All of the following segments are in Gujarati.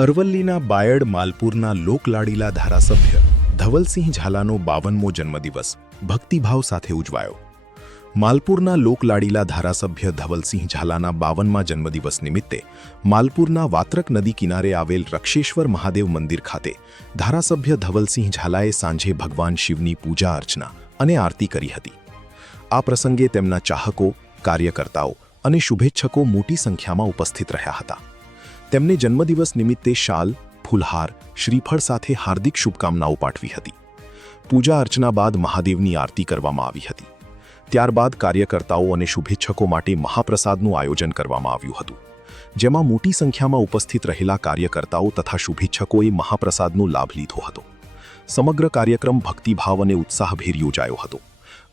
અરવલ્લીના બાયડ માલપુરના લોકલાડીલા ધારાસભ્ય ધવલસિંહ ઝાલાનો 52મો જન્મદિવસ ભક્તિભાવ સાથે ઉજવાયો। માલપુરના લોકલાડીલા ધારાસભ્ય ધવલસિંહ ઝાલાના 52મા જન્મદિવસ નિમિત્તે માલપુરના વાત્રક નદી કિનારે આવેલ રક્ષેશ્વર મહાદેવ મંદિર ખાતે ધારાસભ્ય ધવલસિંહ ઝાલાએ સાંજે ભગવાન શિવની પૂજા અર્ચના અને આરતી કરી હતી। આ પ્રસંગે તેમના ચાહકો, કાર્યકર્તાઓ અને શુભેચ્છકો મોટી સંખ્યામાં ઉપસ્થિત રહ્યા હતા। તેમને જન્મદિવસ નિમિત્તે શાલ, ફૂલહાર, શ્રીફળ સાથે હાર્દિક શુભકામનાઓ પાઠવી હતી। પૂજા અર્ચના બાદ મહાદેવની આરતી કરવામાં આવી હતી। ત્યારબાદ કાર્યકર્તાઓ અને શુભેચ્છકો માટે મહાપ્રસાદનું આયોજન કરવામાં આવ્યું હતું, જેમાં મોટી સંખ્યામાં ઉપસ્થિત રહેલા કાર્યકર્તાઓ તથા શુભેચ્છકોએ મહાપ્રસાદનો લાભ લીધો હતો। સમગ્ર કાર્યક્રમ ભક્તિભાવ અને ઉત્સાહભેર યોજાયો હતો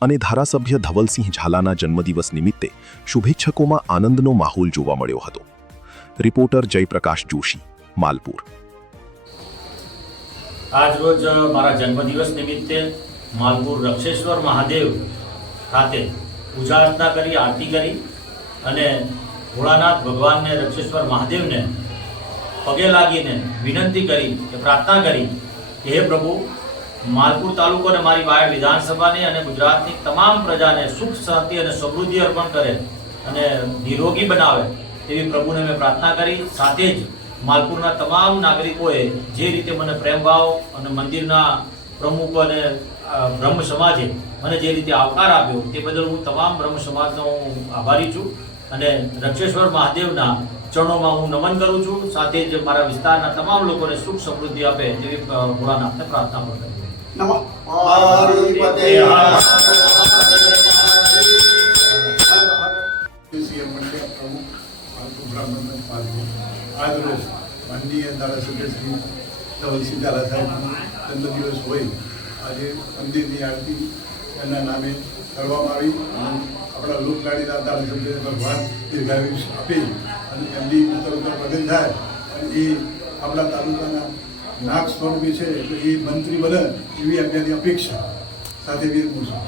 અને ધારાસભ્ય ધવલસિંહ ઝાલાના જન્મદિવસ નિમિત્તે શુભેચ્છકોમાં આનંદનો માહોલ જોવા મળ્યો હતો। રિપોર્ટર જયપ્રકાશ જોશી, માલપુર। આજ રોજ મારા જન્મદિવસ નિમિત્તે માલપુર રક્ષેશ્વર મહાદેવ ખાતે પૂજા અર્ચના કરી, આરતી કરી અને ભોળાનાથ ભગવાનને, રક્ષેશ્વર મહાદેવને પગે લાગીને વિનંતી કરી, પ્રાર્થના કરી કે હે પ્રભુ, માલપુર તાલુકો અને મારી બાયડ વિધાનસભાની અને ગુજરાતની તમામ પ્રજાને સુખ, શાંતિ અને સમૃદ્ધિ અર્પણ કરે અને નિરોગી બનાવે તેવી પ્રભુને મેં પ્રાર્થના કરી। સાથે જ માલપુરના તમામ નાગરિકોએ જે રીતે મને પ્રેમભાવ અને મંદિરના પ્રમુખ અને બ્રહ્મ સમાજે મને જે રીતે આવકાર આપ્યો તે બદલ હું તમામ બ્રહ્મ સમાજનો આભારી છું અને રક્ષેશ્વર મહાદેવના ચરણોમાં હું નમન કરું છું। સાથે જ મારા વિસ્તારના તમામ લોકોને સુખ સમૃદ્ધિ આપે તેવી ભોળાનાથને પ્રાર્થના પણ કરું છું। आज रोज माननीय धारासभ्य श्री धवलसिंह ઝાલા સાહેબનો જન્મદિવસ હોય આજે મંદિરની આરતી એમના નામે કરવામાં આવી અને આપણા લોકલાડીના ધારાસભ્ય ભગવાન દીર્ઘાયુષ આપે અને એમની ઉત્તર પ્રગતિ થાય અને એ આપણા તાલુકાના નાગ સ્વરૂપે છે એટલે એ મંત્રી બને એવી એમની અપેક્ષા સાથે વિરમું છું।